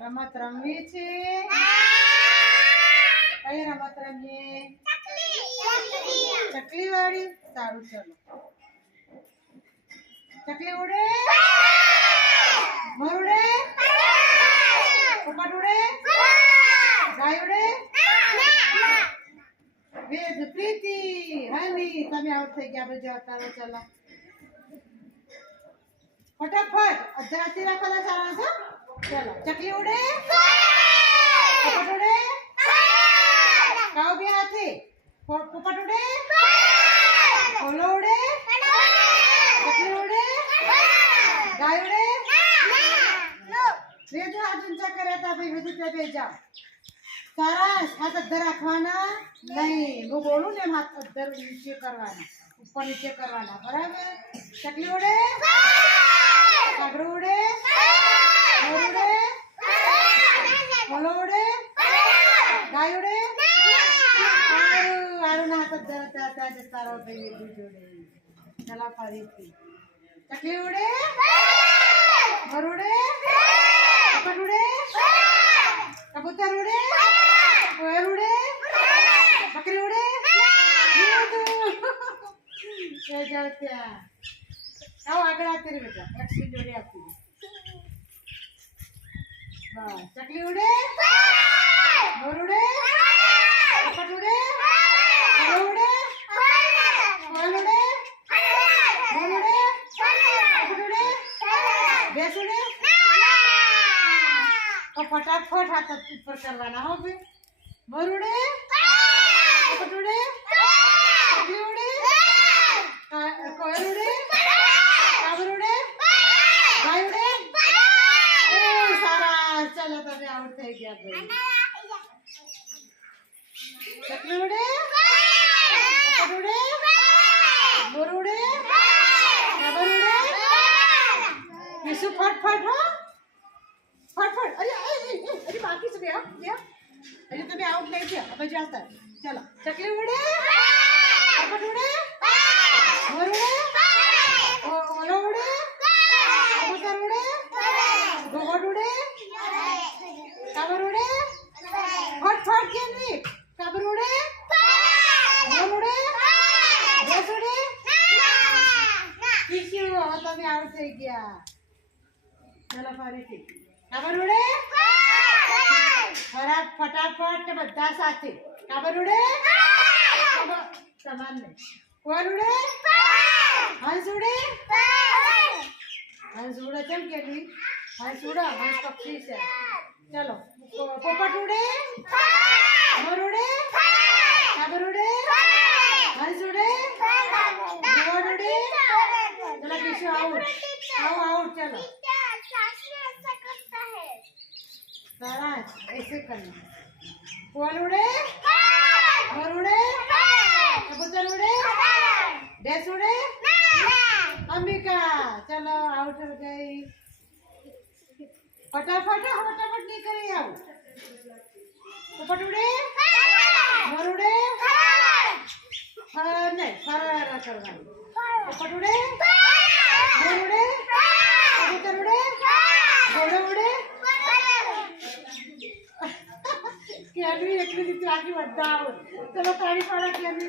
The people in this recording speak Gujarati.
રમત રમવી છે. કઈ રમત રમીએ? ચકલી વાળી. સારું, ચલો. ચકલી ઉડે, મોર ઉડે, પોપટ ઉડે, ગાય ઉડે. વેદ પ્રીતિ હની તમે આઉટ થઈ ગયા. આપણે જતા રહો. ચલો ફટાફટ અધરાતી રાખવાના સારા છો. ચલો ચકલી ઉડે, પોપટ ઉડે, કાવ બે હાથે, પોપટ ઉડે, ઓલો ઉડે, ચકલી ઉડે, ગાય ઉડે. વેદ હાથ ઊંચા કર્યા હતા ભાઈ. વેદ ત્યાં બે જાઓ. સરસ. હાથ અધર રાખવાના નહીં. હું બોલું ને હાથ અધર નીચે કરવાના, ઉપર નીચે કરવાના. બરાબર. ચકલી ઉડે, કાગડો ઉડે, મોર ઉડે, ઓલો ઉડે, ગાય ઉડે. આરું ના હાથ અધર હતા જતા રહો ભાઈ. વેદ જોડે. ચલા ફરીથી. ચકલી ઉડે, મોર ઉડે, પોપટ ઉડે, કબૂતર ઉડે, કોયલ ઉડે, બકરી ઉડે. જાઓ ત્યાં. આવો આગળ આપી રે બેટા. એક્સી જોડે આપી દે. બસ. ચકલી ઉડે, મોર ઉડે, પોપટ ઉડે, કોયલ ઉડે, કોયલ ઉડે, મોર ઉડે, પોપટ ઉડે, ભેંસ ઉડે. ફટાફટ હાથ ઉપર કરવાના. હો ભાઈ. મોર ઉડે, પોપટ ઉડે, ચકલી ઉડે, કોયલ ઉડે, કાબર ઉડે, ગાય ઉડે. સારા. ચલો તમે આઉટ થઈ ગયા ભાઈ. ચકલી ઉડે, પોપટ ઉડે, મોર ઉડે, કાબર ઉડે. વિશુ ફટફટ. હો ફટફટ. અરે અરે બાકી છે. બે એટલે તમે આઉટ લઈ ગયા. હવે જતા. ચલો ચકલી ઉડે, પોપટ ઉડે, મોર ઉડે, ઓલો ઉડે, કબૂતર ઉડે, ઘોઘટ ઉડે, કાબર ઉડે. ફટફટ કેન્દ્રી. કાબર ઉડે, મોર ઉડે, ભેંસ ઉડે. હવે તમે આઉટ થઈ ગયા. ચલો ફરીથી. કાબર ઉડે, ફટાફટ બધા સાથે. કાબર ઉડે, સમાન નહીં. કોયલ ઉડે, હંસ ઉડે, હંસ ઉડે. કેમ કેલી હંસ ઉડે? હંસ પક્ષી છે. ચલો પોપટ ઉડે, મોર ઉડે, કાબર ઉડે, હંસ ઉડે, ઘોડ ઉડે. ચલો પીછે આઉટ. આવો આઉટ. चलो सरस. ऐसे करना. कोयल उड़े, मोर उड़े, कबूतर उड़े, भैंस उड़े, अंबिका. चलो आउट हो गई. फटाफट नहीं करी. आओ पोपट उड़े, मोर उड़े, नहीं फरारा करवा. पोपट उड़े, मोर उड़े, कबूतर उड़े, घोड़े उड़े. કેવી એટલી રીતે આગળ વધતા આવો. ચલો તારી પાડા કેવી